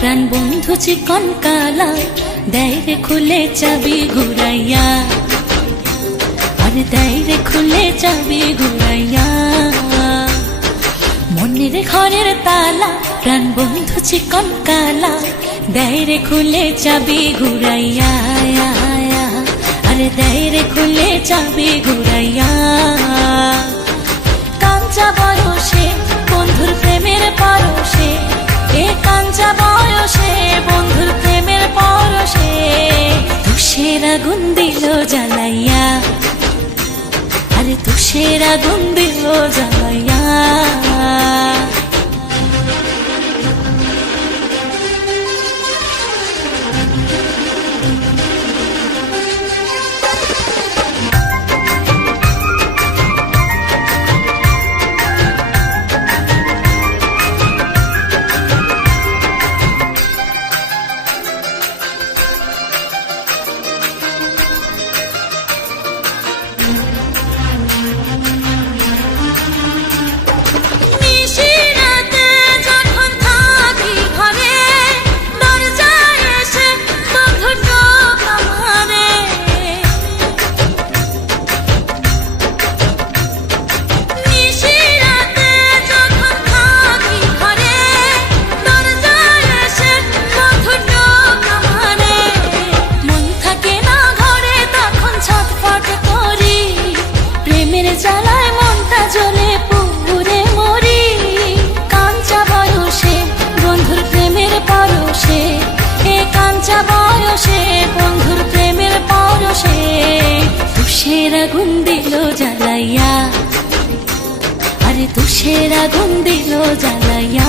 প্রাণ বন্ধু চিকন কালা, দেয় রে খুলে চাবি ঘুরাইয়া। আরে দেয় রে খুলে চাবি ঘুরাইয়া। মনের ঘরের তালা, প্রাণ বন্ধু চিকন কালা, দেয় রে খুলে চাবি ঘুরাইয়া। আরে দেয় রে খুলে চাবি ঘুরাইয়া। কাঞ্চা বয়সে তুষের আগুন দিল জ্বালাইয়া আরে তুষের আগুন দিল জ্বালাইয়া নিশিরাতে তুষের আগুন দিল জ্বালাইয়া। আরে তুষের আগুন দিল জ্বালাইয়া।